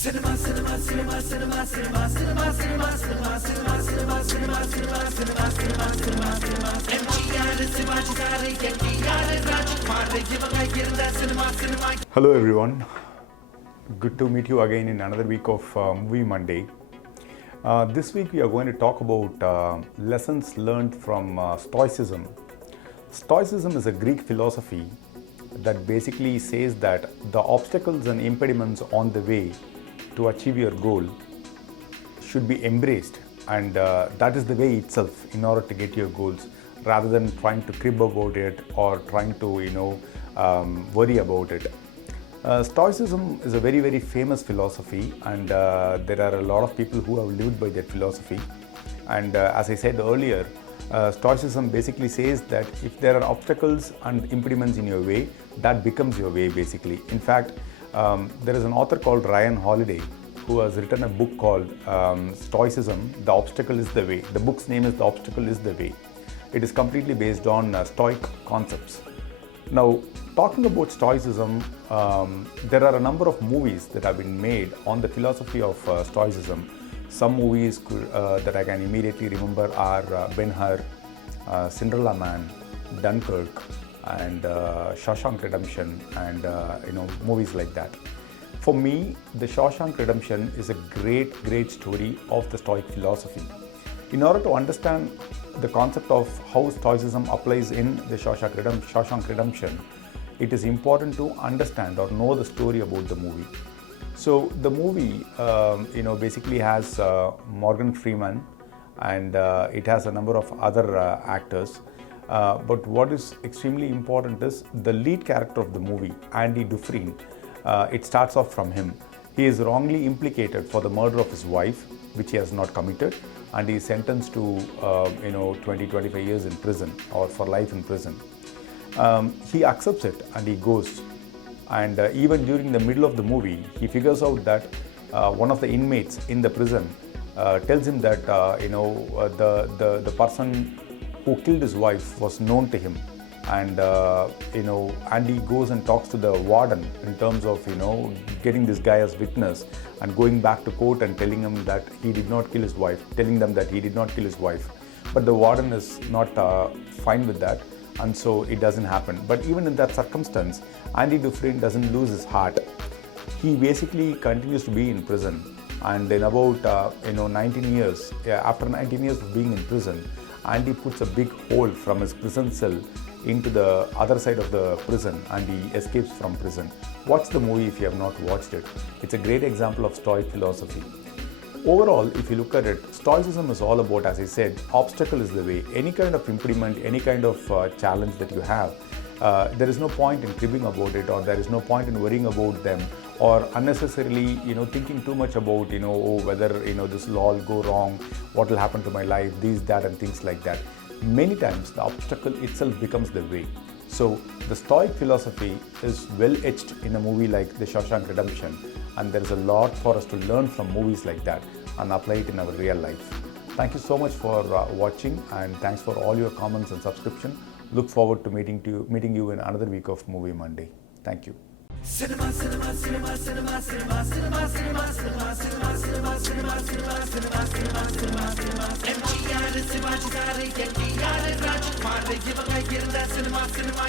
Cinema, cinema, cinema, cinema, cinema, cinema, cinema, cinema, cinema, cinema, cinema, cinema, cinema, cinema, cinema, cinema. MGR Sivaji sir NTR Rajkumar இவங்க இருந்த cinema cinema. Hello everyone, good to meet you again in another week of Movie Monday. This week we are going to talk about lessons learned from Stoicism. Stoicism is a Greek philosophy that basically says that the obstacles and impediments on the way to achieve your goal should be embraced, and that is the way itself in order to get your goals, rather than trying to crib about it or trying to worry about it. Stoicism is a very, very famous philosophy, and there are a lot of people who have lived by that philosophy. And as I said earlier, Stoicism basically says that if there are obstacles and impediments in your way, that becomes your way basically. In fact, there is an author called Ryan Holiday who has written a book called Stoicism, The Obstacle is the Way. The book's name is The Obstacle is the Way. It is completely based on Stoic concepts. Now, talking about Stoicism, there are a number of movies that have been made on the philosophy of Stoicism. Some movies that I can immediately remember are Ben-Hur, Cinderella Man, Dunkirk, and Shawshank Redemption, and movies like that. For me, the Shawshank Redemption is a great story of the Stoic philosophy. In order to understand the concept of how Stoicism applies in the Shawshank Redemption, it is important to understand or know the story about the movie. So the movie, basically has Morgan Freeman, and it has a number of other actors. But what is extremely important is the lead character of the movie, Andy Dufresne. It starts off from him. He is wrongly implicated for the murder of his wife, which he has not committed, and he is sentenced to 20-25 years in prison, or for life in prison. He accepts it and he goes. And even during the middle of the movie, he figures out that one of the inmates in the prison tells him that the person who killed his wife was known to him. And Andy goes and talks to the warden in terms of getting this guy as witness and going back to court and telling him that he did not kill his wife, telling them that he did not kill his wife. But the warden is not fine with that, and so it doesn't happen. But even in that circumstance, Andy Dufresne doesn't lose his heart. He basically continues to be in prison, and in about 19 years, after 19 years of being in prison, Andy puts a big hole from his prison cell into the other side of the prison, and he escapes from prison. Watch the movie if you have not watched it. It's a great example of Stoic philosophy. Overall, if you look at it, Stoicism is all about, as I said, obstacle is the way. Any kind of impediment, any kind of challenge that you have, there is no point in cribbing about it, or there is no point in worrying about them, or unnecessarily thinking too much about whether this will all go wrong, what will happen to my life, this, that, and things like that. Many times the obstacle itself becomes the way. So the Stoic philosophy is well etched in a movie like The Shawshank Redemption, and there is a lot for us to learn from movies like that and apply it in our real life. Thank you so much for watching, and thanks for all your comments and subscription. Look forward to meeting you in another week of Movie Monday. Thank you. Cinema, cinema, cinema, cinema, cinema, cinema, cinema, cinema, cinema, cinema, cinema, cinema, cinema, cinema, cinema, cinema. MGR Sivaji sir NTR Rajkumar இவங்க இருந்த cinema cinema.